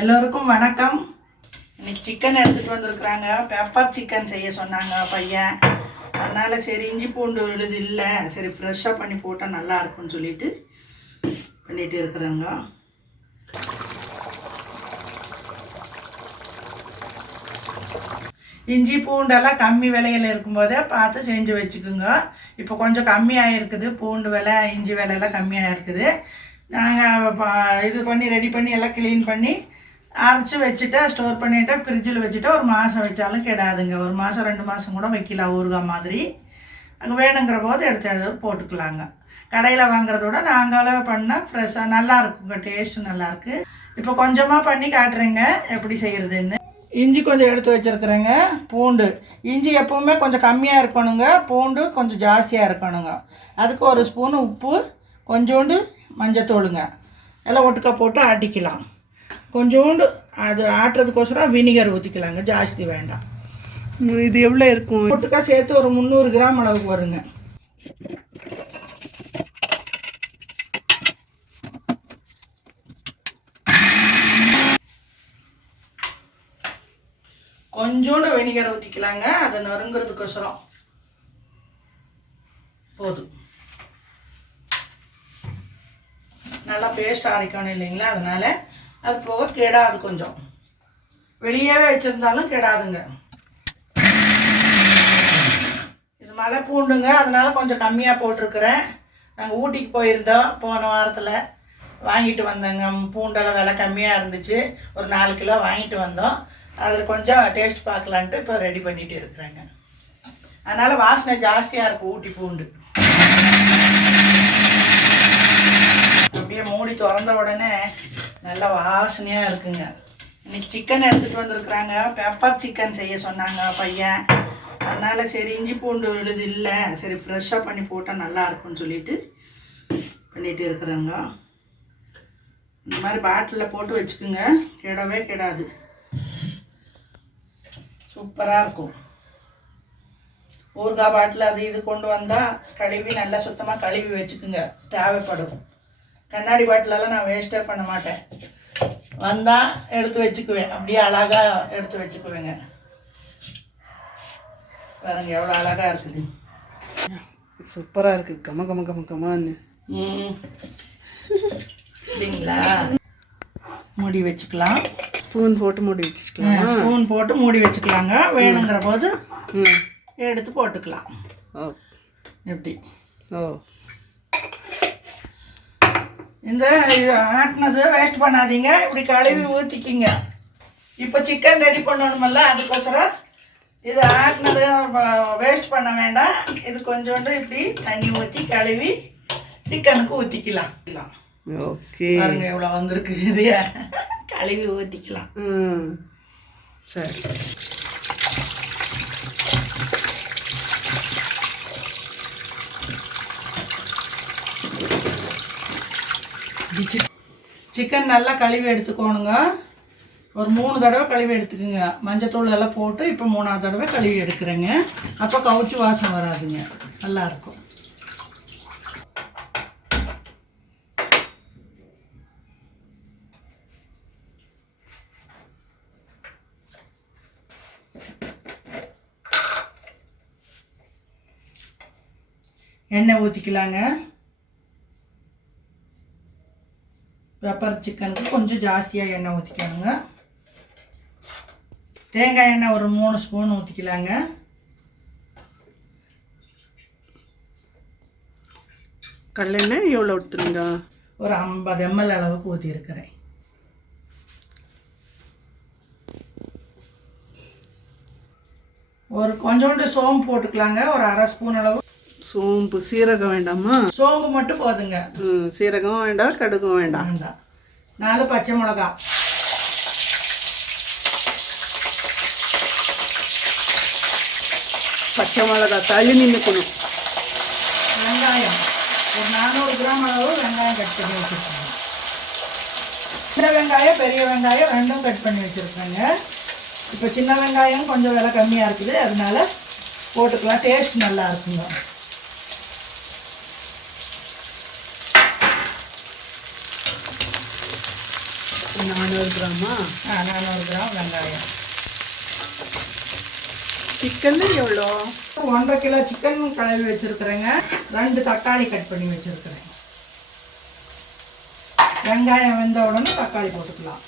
எல்லோருக்கும் வணக்கம். இன்னைக்கு சிக்கன் எடுத்துகிட்டு வந்திருக்கிறாங்க. பெப்பர் சிக்கன் செய்ய சொன்னாங்க பையன். அதனால் சரி இஞ்சி பூண்டு விழுது இல்லை. சரி ஃப்ரெஷ்ஷாக பண்ணி போட்டால் நல்லா இருக்கும்னு சொல்லிட்டு பண்ணிகிட்டு இருக்கிறாங்க. இஞ்சி பூண்டெல்லாம் கம்மி விலையில் இருக்கும்போதே பார்த்து செஞ்சு வச்சுக்குங்க. இப்போ கொஞ்சம் கம்மியாக இருக்குது. பூண்டு விலை இஞ்சி விலையெல்லாம் கம்மியாக இருக்குது. நாங்கள் இது பண்ணி ரெடி பண்ணி எல்லாம் க்ளீன் பண்ணி அரைச்சி வச்சுட்டு ஸ்டோர் பண்ணிவிட்டு ஃப்ரிட்ஜில் வச்சுட்டு ஒரு மாதம் வச்சாலும் கெடாதுங்க. ஒரு மாதம் ரெண்டு மாதம் கூட வைக்கலாம் ஊறுகாய் மாதிரி. அங்கே வேணுங்கிற போது எடுத்து எடுத்து போட்டுக்கலாங்க. கடையில் வாங்குறத விட நாங்களே பண்ணால் ஃப்ரெஷ்ஷாக நல்லா இருக்குங்க. டேஸ்ட்டு நல்லாயிருக்கு இப்போ கொஞ்சமாக பண்ணி காட்டுறேங்க எப்படி செய்கிறதுன்னு இஞ்சி கொஞ்சம் எடுத்து வச்சுருக்குறேங்க பூண்டு. இஞ்சி எப்போவுமே கொஞ்சம் கம்மியாக இருக்கணுங்க பூண்டு கொஞ்சம் ஜாஸ்தியாக இருக்கணுங்க. அதுக்கு ஒரு ஸ்பூன் உப்பு கொஞ்சோண்டு மஞ்சத்தூளுங்க. எல்லாம் ஒட்டுக்கா போட்டு ஆட்டிக்கலாம். கொஞ்சோண்டு அது ஆட்டுறதுக்கோசரம் வினிகர் ஊற்றிக்கலாங்க ஜாஸ்தி வேண்டாம். இது எவ்வளோ இருக்கும்? ஒட்டுக்கா சேர்த்து ஒரு முந்நூறு கிராம் அளவுக்கு வருங்க. கொஞ்சோண்டு வினிகர் ஊற்றிக்கலாங்க அதை நறுங்கிறதுக்கோசரம். போதும். நல்லா பேஸ்ட் அரைக்கணும் இல்லைங்களா? அதனால அது போக கெடாது கொஞ்சம். வெளியவே வச்சுருந்தாலும் கெடாதுங்க. இது மலை பூண்டுங்க அதனால் கொஞ்சம் கம்மியாக போட்டிருக்கிறேன். நாங்கள் ஊட்டிக்கு போயிருந்தோம் போன வாரத்தில். வாங்கிட்டு வந்தோங்க. பூண்டெல்லாம் விலை கம்மியாக இருந்துச்சு. ஒரு நாலு கிலோ வாங்கிட்டு வந்தோம். அதில் கொஞ்சம் டேஸ்ட் பார்க்கலான்ட்டு இப்போ ரெடி பண்ணிட்டு இருக்கிறேங்க. அதனால் வாசனை ஜாஸ்தியாக இருக்கும் ஊட்டி பூண்டு. அப்படியே மூடி திறந்த உடனே நல்ல வாசனையாக இருக்குங்க. இன்னைக்கு சிக்கன் எடுத்துகிட்டு வந்திருக்குறாங்க. பெப்பர் சிக்கன் செய்ய சொன்னாங்க பையன். அதனால் சரி இஞ்சி பூண்டு விழுது இல்லை. சரி ஃப்ரெஷ்ஷாக பண்ணி போட்டால் நல்லா இருக்கும்னு சொல்லிட்டு பண்ணிகிட்டு இருக்கிறாங்க. இந்த மாதிரி பாட்டிலில் போட்டு வச்சுக்குங்க. கெடவே கெடாது. சூப்பராக இருக்கும். ஊறுகாய் பாட்டில் அது இது கொண்டு வந்தால் கழுவி நல்லா சுத்தமாக கழுவி வச்சுக்குங்க. தேவைப்படும். கண்ணாடி பாட்டிலெல்லாம் நான் வேஸ்ட்டே பண்ண மாட்டேன். வந்தால் எடுத்து வச்சுக்குவேன். அப்படியே அழகாக எடுத்து வச்சுக்குவேங்க. பாருங்க எவ்வளோ அழகாக இருக்குது. சூப்பராக இருக்குது கம கம கம கமான்னு. சரிங்களா மூடி வச்சுக்கலாம். ஸ்பூன் போட்டு மூடி வச்சுக்கலாம்? ஸ்பூன் போட்டு மூடி வச்சுக்கலாங்க. வேணுங்கிற போது ம். எடுத்து போட்டுக்கலாம். ஓ. எப்படி? ஓ. இந்த ஆட்டினது வேஸ்ட் பண்ணாதீங்க. இப்படி கழுவி ஊற்றிக்கிங்க இப்போ சிக்கன் ரெடி பண்ணணுமல்ல அதுக்கோசரம் இது ஆட்டினது வேஸ்ட் பண்ண வேண்டாம். இது கொஞ்சோண்டு இப்படி தண்ணி ஊற்றி கழுவி சிக்கனுக்கு ஊற்றிக்கலாம் ஓகே. பாருங்க இவ்வளோ வந்திருக்கு இது. கழுவி ஊற்றிக்கலாம் ம். சரி. சிக்கன் நல்லா கழுவி எடுத்துக்கோணுங்க. ஒரு மூணு தடவை கழுவி எடுத்துக்குங்க. மஞ்சத்தூள் எல்லாம் போட்டு இப்போ மூணாவது தடவை கழுவி எடுக்கிறேங்க. அப்போ கவுச்சி வாசம் வராதுங்க. நல்லாயிருக்கும் எண்ணெய் ஊற்றிக்கலாங்க பெப்பர் சிக்கனுக்கு கொஞ்சம் ஜாஸ்தியாக எண்ணெய் ஊற்றிக்கணுங்க தேங்காய் எண்ணெய் ஒரு மூணு ஸ்பூன் ஊற்றிக்கலாங்க கடலெண்ணெய் எவ்வளோ ஊற்றுறீங்க ஒரு ஐம்பது எம்எல் அளவுக்கு ஊற்றிருக்கிறேன் ஒரு கொஞ்சோண்டு சோம்பு போட்டுக்கலாங்க. ஒரு அரை ஸ்பூன் அளவு. சோம்பு சீரகம் வேண்டாமா? சோம்பு மட்டும் போதுங்க. ம் சீரகம் வேண்டாம் கடுகும் வேண்டாம் வேண்டாம். நாலு பச்சை மிளகா. பச்சை மிளகா தள்ளி நின்றுக்கணும் வெங்காயம். ஒரு நானூறு கிராம் அளவு வெங்காயம் கட் பண்ணி வச்சுருக்கேங்க. சின்ன வெங்காயம் பெரிய வெங்காயம் ரெண்டும் கட் பண்ணி வச்சுருக்கேங்க. இப்போ சின்ன வெங்காயம் கொஞ்சம் விலை கம்மியாக இருக்குது. அதனால போட்டுக்கலாம். டேஸ்ட் நல்லா இருக்குங்க. நானூறு கிராமா? ஆ நானூறு கிராம் வெங்காயம். சிக்கன் எவ்வளோ? ஒன்றரை கிலோ சிக்கன் கழுவி வச்சுருக்குறேங்க. ரெண்டு தக்காளி கட் பண்ணி வச்சுருக்குறேன். வெங்காயம் வெந்த உடனே தக்காளி போட்டுக்கலாம்.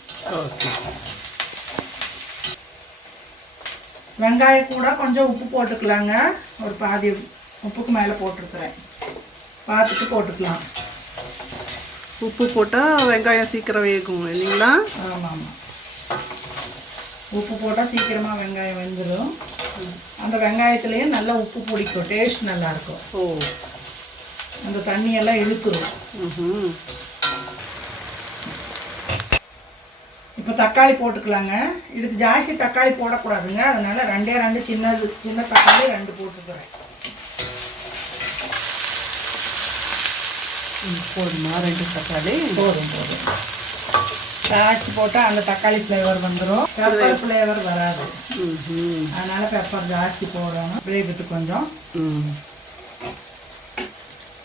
வெங்காயம் கூட கொஞ்சம் உப்பு போட்டுக்கலாங்க. ஒரு பாதி உப்புக்கு மேலே போட்டிருக்கிறேன். பார்த்துட்டு போட்டுக்கலாம். உப்பு போட்டால் வெங்காயம் சீக்கிரம் வேகும் இல்லைங்களா? ஆமாம் ஆமாம் உப்பு போட்டால் சீக்கிரமாக வெங்காயம் வெந்துடும் அந்த வெங்காயத்துலேயும் நல்லா உப்பு பிடிக்கும் டேஸ்ட் நல்லாயிருக்கும் ஓ. அந்த தண்ணியெல்லாம் இழுத்துரும். ம் இப்போ தக்காளி போட்டுக்கலாங்க. இதுக்கு ஜாஸ்தி தக்காளி போடக்கூடாதுங்க. அதனால ரெண்டே ரெண்டு சின்ன சின்ன தக்காளி ரெண்டு போட்டுக்கிறேன். போதுமா. ரெண்டு தக்காளி. போதும் போதும். ஜாஸ்தி போட்டால் அந்த தக்காளி ஃப்ளேவர் வந்துடும் பெப்பர் ஃப்ளேவர் வராது. அதனால பெப்பர் ஜாஸ்தி போடணும். வேகட்டு கொஞ்சம். ம்.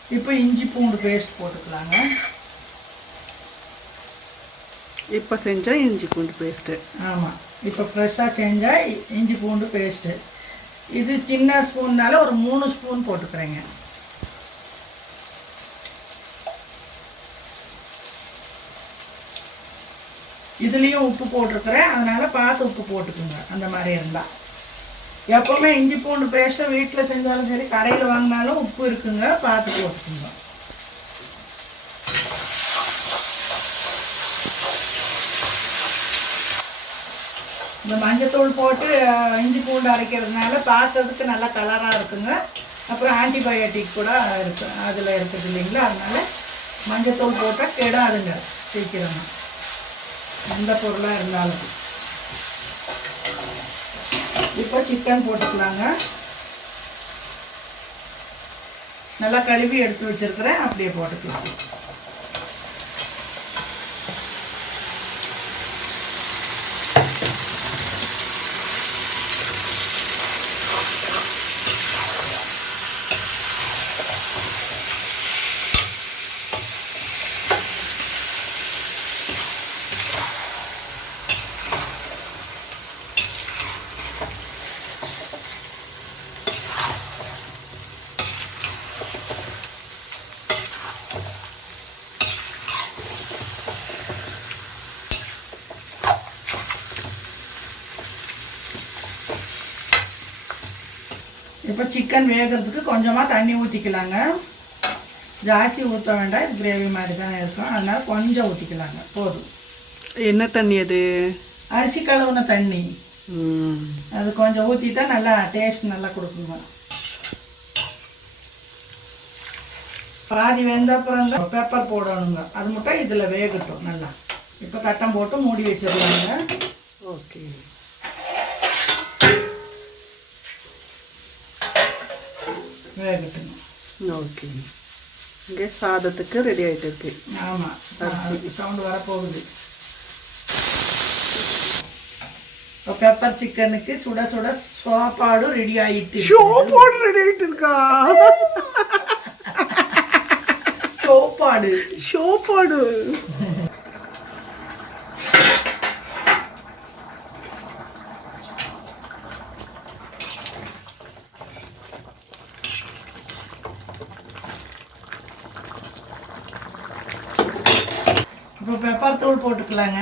இப்போ இஞ்சி பூண்டு பேஸ்ட் போட்டுக்கலாங்க. இப்போ செஞ்சால் இஞ்சி பூண்டு பேஸ்ட்டு ஆமாம் இப்போ ஃப்ரெஷ்ஷாக செஞ்சால் இஞ்சி பூண்டு பேஸ்ட்டு இது சின்ன ஸ்பூன்னால ஒரு மூணு ஸ்பூன் போட்டுக்கிறேங்க. இதுலேயும் உப்பு போட்டிருக்கிறேன். அதனால் பார்த்து உப்பு போட்டுக்குங்க. அந்த மாதிரி இருந்தால் எப்போவுமே இஞ்சி பூண்டு பேஸ்ட்டை வீட்டில் செஞ்சாலும் சரி கடையில் வாங்கினாலும் உப்பு இருக்குங்க. பார்த்து போட்டுக்குங்க. இந்த மஞ்சத்தூள் போட்டு இஞ்சி பூண்டு அரைக்கிறதுனால பார்க்கறதுக்கு நல்லா கலராக இருக்குங்க. அப்புறம் ஆன்டிபயோட்டிக் கூட இருக்கு. அதில் இருக்குது இல்லைங்களா? அதனால மஞ்சத்தூள் போட்டால் கெடாதுங்க. சீக்கிரமாக எந்த பொருளாக இருந்தாலும். இப்போ சிக்கன் போட்டுக்கலாங்க. நல்லா கழுவி எடுத்து வச்சிருக்கிறேன். அப்படியே போட்டுக்கலாம். இப்போ சிக்கன் வேகிறதுக்கு கொஞ்சமாக தண்ணி ஊற்றிக்கலாங்க ஜாஸ்தி ஊற்ற வேண்டாம் இது கிரேவி மாதிரி தானே இருக்கும். அதனால கொஞ்சம் ஊற்றிக்கலாங்க போதும். என்ன தண்ணி அது? அரிசி கழுவுன தண்ணி. அது கொஞ்சம் ஊற்றிட்டா நல்லா டேஸ்ட் நல்லா கொடுக்குங்க. பாதி வெந்த அப்புறம் தான் பெப்பர் போடணுங்க. அது மட்டும் இதில் வேகட்டும் நல்லா. இப்போ கட்டம் போட்டு மூடி வச்சிடலாங்க. ஓகே. வேகட்டுங்க ஓகே இங்கே சாதத்துக்கு ரெடி ஆகிட்டு இருக்கு ஆமாம் சவுண்டு வரப்போகுது இப்போ பெப்பர் சிக்கனுக்கு சுட சுட சாப்பாடு ரெடி ஆயிட்டு ஷோ போட்டு ரெடி ஆகிட்டு இருக்கா சோப்பாடு ஷோ இப்போ பெப்பர் தூள் போட்டுக்கலாங்க.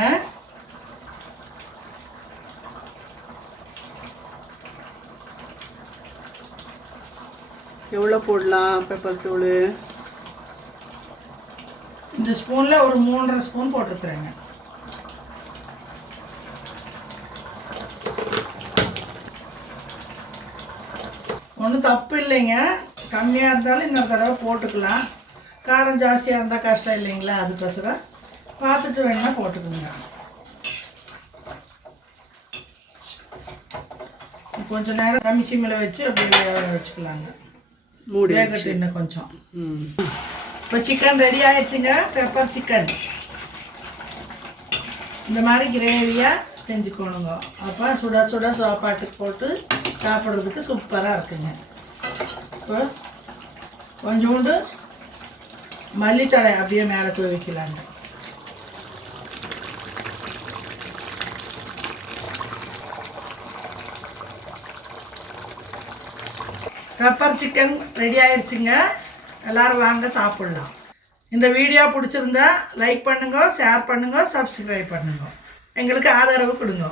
எவ்வளோ போடலாம் பெப்பர் தூள்? இந்த ஸ்பூனில் ஒரு மூன்றரை ஸ்பூன் போட்டிருக்கிறேங்க ஒன்றும் தப்பு இல்லைங்க. கம்மியாக இருந்தாலும் இன்னொரு தடவை போட்டுக்கலாம். காரம் ஜாஸ்தியாக இருந்தால் கஷ்டம் இல்லைங்களா அதுக்கொசரம். பார்த்துட்டு வேணா போட்டுக்கோங்க. கொஞ்ச நேரம் கம்மி சிம்மில் வச்சு அப்படியே வேக வச்சுக்கலாங்க. மூடி வேகட்டும் இன்னும் கொஞ்சம். இப்போ சிக்கன் ரெடி ஆயிடுச்சுங்க. பெப்பர் சிக்கன் இந்த மாதிரி கிரேவியாக செஞ்சுக்கணுங்க. அப்போ சுட சுட சாப்பாட்டுக்கு போட்டு சாப்பிட்றதுக்கு சூப்பராக இருக்குங்க. இப்போ கொஞ்சோண்டு மல்லித்தழை அப்படியே மேலே தூவிக்கலாங்க. பெப்பர் சிக்கன் ரெடி ஆயிடுச்சுங்க எல்லோரும் வாங்க சாப்பிட்லாம். இந்த வீடியோ பிடிச்சிருந்தா லைக் பண்ணுங்க ஷேர் பண்ணுங்க சப்ஸ்கிரைப் பண்ணுங்க. எங்களுக்கு ஆதரவு கொடுங்க.